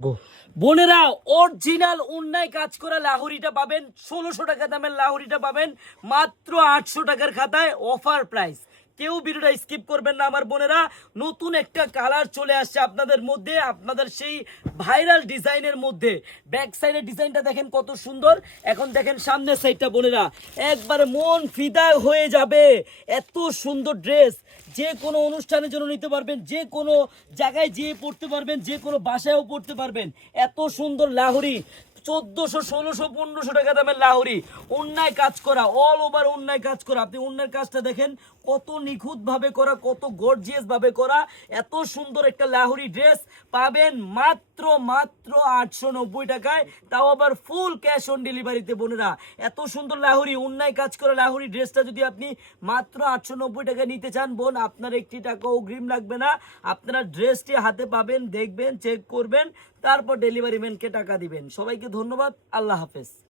গো। বোনেরা অরিজিনাল উন্নায় কাজ করা লাহুরিটা পাবেন ১৬০০ টাকা দামের লাহুরিটা পাবেন মাত্র ৮০০ টাকার খাতায় অফার প্রাইস। কেউ ভিডিওটা স্কিপ করবেন না আমার বোনেরা। নতুন একটা কালার চলে আসছে আপনাদের মধ্যে, আপনাদের সেই ভাইরাল ডিজাইনের মধ্যে। ব্যাক সাইডের ডিজাইনটা দেখেন কত সুন্দর, এখন দেখেন সামনের সাইডটা বোনেরা, একবারে মন ফিদা হয়ে যাবে। এত সুন্দর ড্রেস, যে কোনো অনুষ্ঠানের জন্য নিতে পারবেন, যে কোনো জায়গায় যেয়ে পড়তে পারবেন, যে কোনো বাসায়ও পড়তে পারবেন। এত সুন্দর লাহুরি ১৪০০, ১৬০০, ১৫০০ টাকা দামের লাহুরি, অন্যায় কাজ করা, অল ওভার অন্যায় কাজ করা। আপনি অন্যায় কাজটা দেখেন কত নিখুঁত ভাবে করা, কত গর্জিয়াস ভাবে করা। এত সুন্দর একটা লাহুরি ড্রেস পাবেন মাত্র মাত্র ৮৯০ টাকায়, তাও আবার ফুল ক্যাশ অন ডেলিভারিতে বোনেরা। এত সুন্দর লাহুরি অন্যায় কাজ করা লাহুরি ড্রেসটা যদি আপনি মাত্র ৮৯০ টাকায় নিতে চান বোন, আপনার একটি টাকা অগ্রিম লাগবে না। আপনারা ড্রেসটি হাতে পাবেন, দেখবেন, চেক করবেন, তারপর ডেলিভারি ম্যানকে টাকা দিবেন। সবাইকে ধন্যবাদ, আল্লাহ হাফেজ।